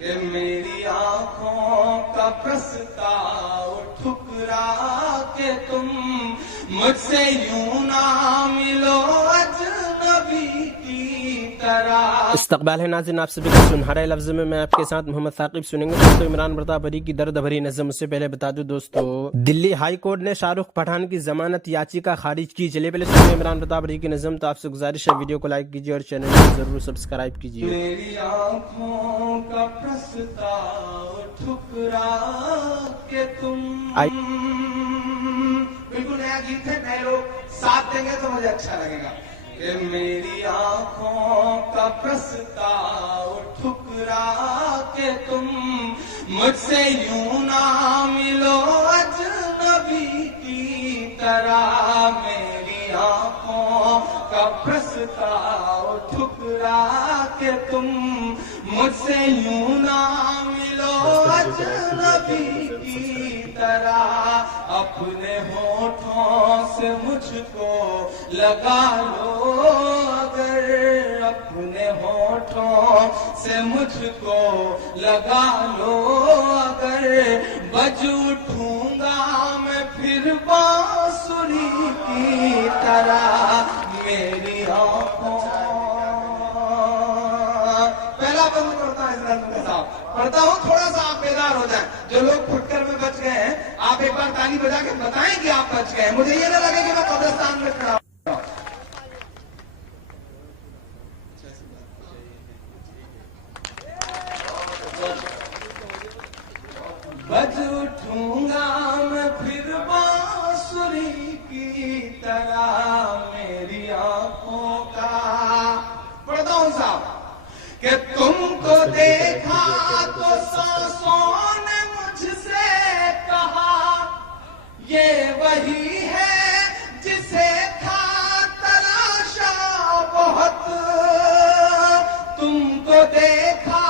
کہ میری آنکھوں کا پرستاؤ ٹھکرا کے تم مجھ سے یوں نہ ملو اجنبی کی طرح. استقبال ہے ناظرین آپ سبھی کا سنہرے لفظ میں آپ کے ساتھ محمد ثاقب سنیں گے دوستو عمران پرتاپ بری کی درد بھری نظم. اس سے پہلے بتا دوں دوستو دلی ہائی کورٹ نے شاہ رخ پٹھان کی ضمانت یاچیکا خارج کی. چلے پہلے سنیں عمران پرتاپ بری کی نظم. تو آپ سے گزارش ہے ویڈیو کو لائک کیجیے اور چینل کو ضرور سبسکرائب کیجیے. میری آنکھوں کا پرستاؤ ٹھکرا کے تم. بالکل نیا گیت ہے, نئے لوگ ساتھ دیں گے تو مجھے اچھا لگے گا. کہ میری آنکھوں کا پرستاؤ ٹھکرا کے تم مجھ سے یوں نہ ملو اجنبی کی طرح. میری آنکھوں کا پرستاؤ ٹھکرا کے تم مجھ سے یوں نہ ملو اجنبی کی طرح. اپنے ہونٹوں سے مجھ کو لگا لو اگر, اپنے ہونٹوں سے مجھ کو لگا لو اگر, بج اٹھوں گا میں پھر بانسری کی طرح. میری آنکھوں پہلا بند کرتا ہے اس نظم کے ساتھ پڑھتا ہوں, تھوڑا سا آپ بیدار ہو جائیں. جو لوگ پھٹکر میں بچ گئے ہیں آپ ایک بار تالی بجا کے بتائیں کہ آپ بچ گئے. مجھے یہ نہ لگے کہ میں قبرستان میں کھڑا ہوں. بج اٹھوں گا میں پھر بانسری کی طرح. میری آنکھوں کا پڑھتا ہوں صاحب کہ تم کو دیکھا تو سانسوں نے مجھ سے کہا یہ وہی ہے جسے تھا تلاشا بہت. تم کو دیکھا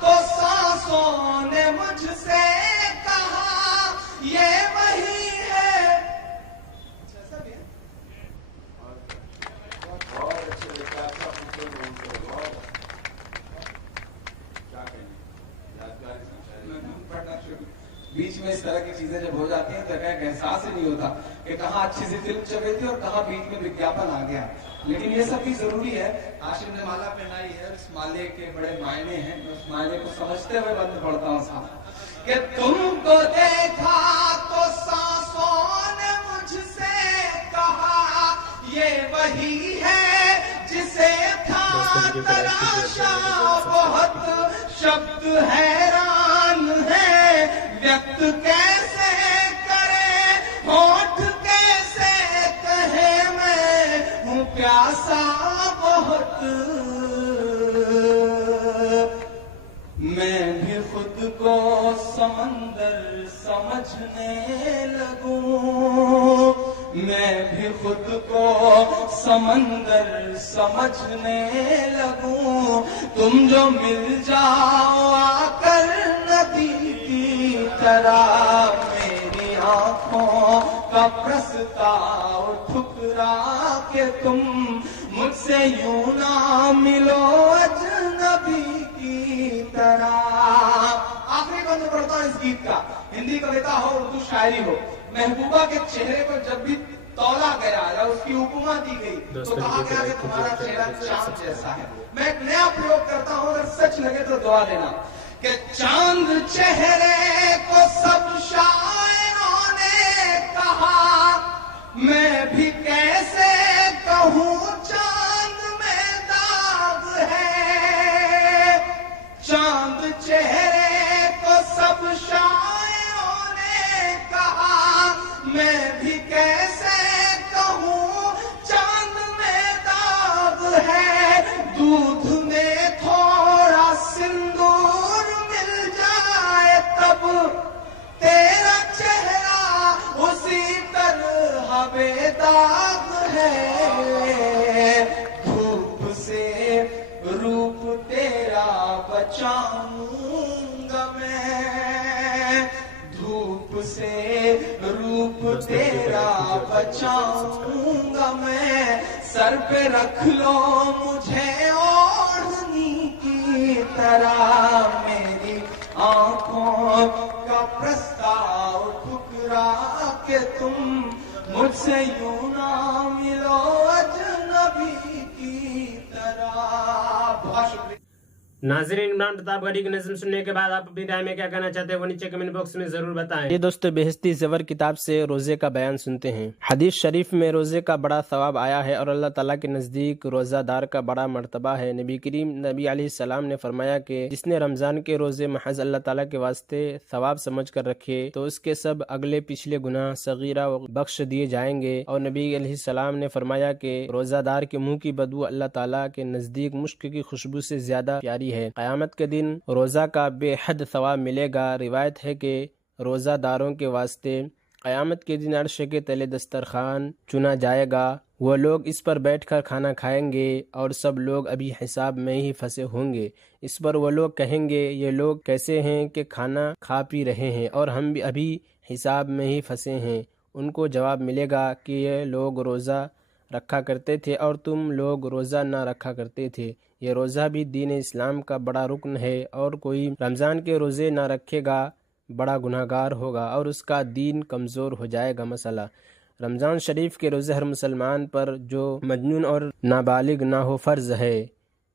تو سانسوں نے مجھ سے کہا یہ وہی ہے. ایسا بھی ہے بہت اچھے لگتا ہے. بیچ میں اس طرح کی چیزیں جب ہو جاتی ہیں تو ایک احساس ہی نہیں ہوتا کہ کہاں اچھی سی فلم چل رہی تھی اور کہاں بیچ میں وگیاپن آ گیا. لیکن یہ سب بھی ضروری ہے. ہاشم نے مالا پہنائی ہے, اس مالے کے بڑے معنی ہیں. میں اس معنی کو سمجھتے ہوئے بند پڑھتا ہوں صاحب کہ تم کو دیکھا تو سانسوں نے مجھ سے کہا یہ وہی ہے جسے تھا تلاشا بہت. شبد حیران ہے ویکت کیسے کرے, ہونٹ کیسے کہے میں ہوں پیاسا بہت. میں بھی خود کو سمندر سمجھنے لگوں, میں بھی خود کو سمندر سمجھنے لگوں. تم جو مل جاؤ آ کر ندی کی طرح. میری آنکھوں کا پرستاؤ ٹھکرا کے تم مجھ سے یوں نہ ملو اجنبی کی طرح. آخری بند پڑھتا ہوں اس گیت کا. ہندی کویتا ہو, اردو شاعری ہو, محبوبہ کے چہرے کو جب بھی تولا گیا یا اس کی حکومہ دی گئی تو کہا گیا کہ تمہارا چہرہ چاند جیسا ہے. میں ایک نیا پریوگ کرتا ہوں, اگر سچ لگے تو دعا لینا کہ چاند چہرے کو سب شاعروں نے کہا, میں بھی کیسے کہوں چاند میں داغ ہے. چاند چہرے کو سب شاعروں نے کہا, میں بھی کیسے کہوں چاند میں داغ ہے. دودھ میں تھوڑا سندور مل جائے تب تیرا چہرہ اسی طرح بے داغ ہے. دھوپ سے روپ تیرا بچاؤں گا میں, دھوپ سے روپ تیرا بچاؤں گا میں. سر پہ رکھ لو مجھے اوڑھنی کی طرح. میری नाज़रीन, इमरान प्रताप गढ़ी की नज़्म सुनने के बाद आप अपनी राय में क्या कहना चाहते हैं वो नीचे कमेंट बॉक्स में जरूर बताएं। ये दोस्तों बेहस्ती ज़बर किताब से रोज़े का बयान सुनते हैं। हदीस शरीफ में रोज़े का बड़ा सवाब आया है और अल्लाह ताला के नज़दीक रोज़ादार का बड़ा मर्तबा है। नबी अलैहिस्सलाम ने फरमाया कि जिसने रमज़ान के रोज़े महज अल्लाह ताला के वास्ते सवाब समझ कर रखे तो उसके सब अगले पिछले गुनाह सगीरा बख्श दिए जाएंगे। और नबी अलैहिस्सलाम ने फरमाया कि रोज़ादार के मुँह की बदबू अल्लाह ताला के नज़दीक मुश्क की खुशबू से ज़्यादा प्यारी है। क़यामत के दिन रोज़ा का बेहद सवाब मिलेगा। रिवायत है कि रोज़ादारों के वास्ते क़यामत के दिन अर्श के तले दस्तरखान चुना जाएगा। वो लोग इस पर बैठकर खाना खाएंगे और सब लोग अभी हिसाब में ही फंसे होंगे। इस पर वो लोग कहेंगे ये लोग कैसे हैं कि खाना खा पी रहे हैं और हम भी अभी हिसाब में ही फंसे हैं। उनको जवाब मिलेगा कि ये लोग रोज़ा रखा करते थे और तुम लोग रोज़ा ना रखा करते थे। ये रोज़ा भी दीन इस्लाम का बड़ा रुकन है और कोई रमज़ान के रोज़े ना रखेगा बड़ा गुनाहगार होगा और उसका दीन कमज़ोर हो जाएगा। मसला रमज़ान शरीफ के रोज़े हर मुसलमान पर जो मजनून और नाबालिग ना हो फ़र्ज़ है।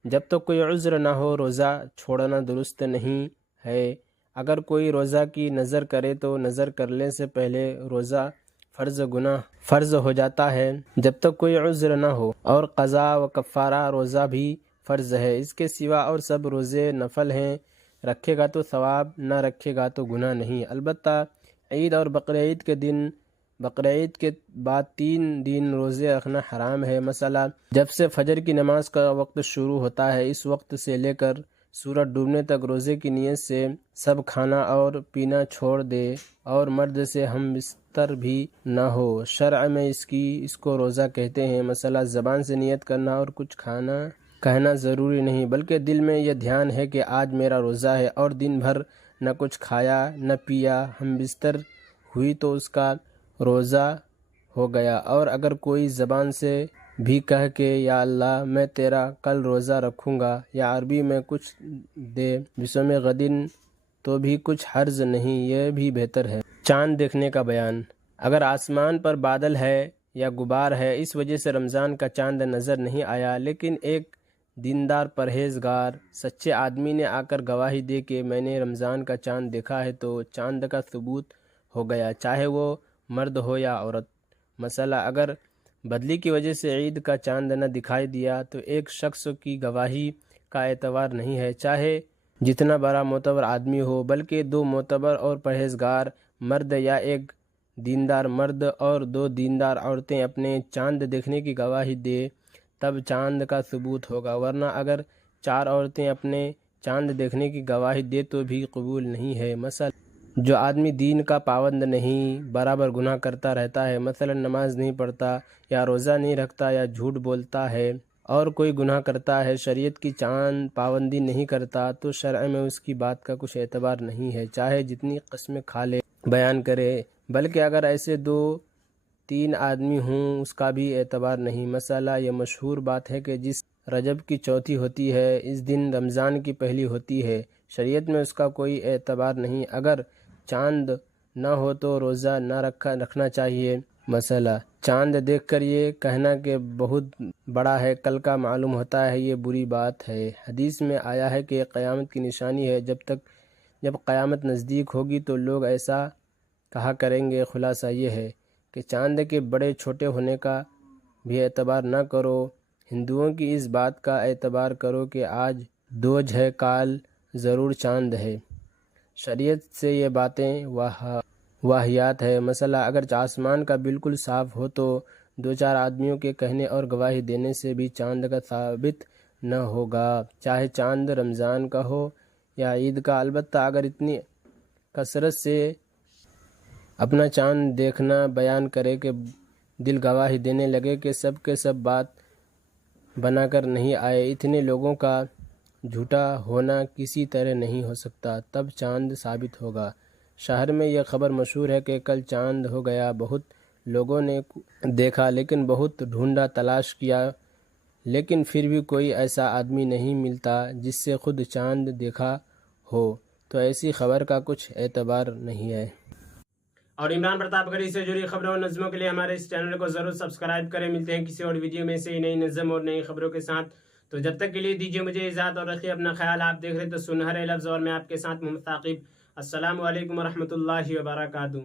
जब तक कोई उज़्र ना हो रोज़ा छोड़ना दुरुस्त नहीं है। अगर कोई रोज़ा की नज़र करे तो नज़र करने से पहले रोज़ा फ़र्ज़ हो जाता है जब तक कोई उज़्र ना हो। और क़ज़ा व कफ़ारा रोज़ा भी फ़र्ज़ है। इसके सिवा और सब रोज़े नफल हैं। रखेगा तो सवाब, ना रखेगा तो गुनाह नहीं। अलबत्ता ईद और बकरीद के बाद 3 दिन रोज़े रखना हराम है। मसला जब से फजर की नमाज का वक्त शुरू होता है इस वक्त से लेकर सूरज डूबने तक रोज़े की नीयत से सब खाना और पीना छोड़ दे और मर्द से हम बिस्तर भी ना हो। शरअ में इसको रोज़ा कहते हैं। मसला ज़बान से नियत करना और कुछ कहना ज़रूरी नहीं, बल्कि दिल में यह ध्यान है कि आज मेरा रोज़ा है और दिन भर न कुछ खाया न पिया, हम बिस्तर हुई तो उसका रोज़ा हो गया। और अगर कोई ज़बान से भी कह के या अल्लाह मैं तेरा कल रोज़ा रखूँगा या अरबी में कुछ दे बिस्म गदिन तो भी कुछ हर्ज नहीं, यह भी बेहतर है। चाँद देखने का बयान। अगर आसमान पर बादल है या गुबार है इस वजह से रमज़ान का चाँद नज़र नहीं आया, लेकिन एक दीनदार परहेज़गार सच्चे आदमी ने आकर गवाही दे कि मैंने रमज़ान का चाँद देखा है तो चाँद का सबूत हो गया, चाहे वो मर्द हो या औरत। मसला अगर बदली की वजह से ईद का चाँद न दिखाई दिया तो एक शख्स की गवाही का एतबार नहीं है, चाहे जितना बड़ा मोतबर आदमी हो, बल्कि 2 मोतबर और परहेज़गार मर्द या एक दीनदार मर्द और 2 दीनदार औरतें अपने चाँद देखने की गवाही दे तब चाँद का सबूत होगा। वरना अगर 4 औरतें अपने चाँद देखने की गवाही दे तो भी कबूल नहीं है। मसला जो आदमी दीन का पाबंद नहीं, बराबर गुनाह करता रहता है, मसलन नमाज नहीं पढ़ता या रोज़ा नहीं रखता या झूठ बोलता है और कोई गुनाह करता है, शरीयत की चाँद पाबंदी नहीं करता तो शरअ में उसकी बात का कुछ एतबार नहीं है, चाहे जितनी कस्में खा ले बयान करे। बल्कि अगर ऐसे 2-3 आदमी हों उसका भी एतबार नहीं। मसला ये मशहूर बात है कि जिस रजब की चौथी होती है इस दिन रमज़ान की पहली होती है, शरीयत में उसका कोई एतबार नहीं। अगर चाँद ना हो तो रोज़ा ना रखना चाहिए। मसला चाँद देखकर ये कहना कि बहुत बड़ा है कल का मालूम होता है, ये बुरी बात है। हदीस में आया है कि क़यामत की निशानी है, जब क़यामत नज़दीक होगी तो लोग ऐसा कहा करेंगे। खुलासा ये है कि चाँद के बड़े छोटे होने का भी एतबार ना करो, हिंदुओं की इस बात का एतबार करो कि आज दोज है काल ज़रूर चाँद है। शरीयत से ये बातें वाहियात है। मसला अगर आसमान का बिल्कुल साफ़ हो तो 2-4 आदमियों के कहने और गवाही देने से भी चाँद का साबित न होगा, चाहे चाँद रमज़ान का हो या ईद का। अलबत्ता अगर इतनी कसरत से अपना चाँद देखना बयान करे कि दिल गवाही देने लगे कि सब के सब बात बनाकर नहीं आए, इतने लोगों का झूठा होना किसी तरह नहीं हो सकता, तब चाँद साबित होगा। शहर में यह खबर मशहूर है कि कल चाँद हो गया। बहुत लोगों ने देखा लेकिन बहुत ढूंढा तलाश किया, लेकिन फिर भी कोई ऐसा आदमी नहीं मिलता जिससे खुद चाँद देखा हो, तो ऐसी खबर का कुछ एतबार नहीं है। और इमरान प्रताप गढ़ी से जुड़ी खबरों और नज़मों के लिए हमारे इस चैनल को ज़रूर सब्सक्राइब करें। मिलते हैं किसी और वीडियो में से नई नज़म और नई खबरों के साथ। تو جب تک کے لیے دیجیے مجھے اجازت اور رکھیے اپنا خیال. آپ دیکھ رہے تو سنہرے لفظ اور میں آپ کے ساتھ محمد ثاقب. السلام علیکم ورحمۃ اللہ وبرکاتہ.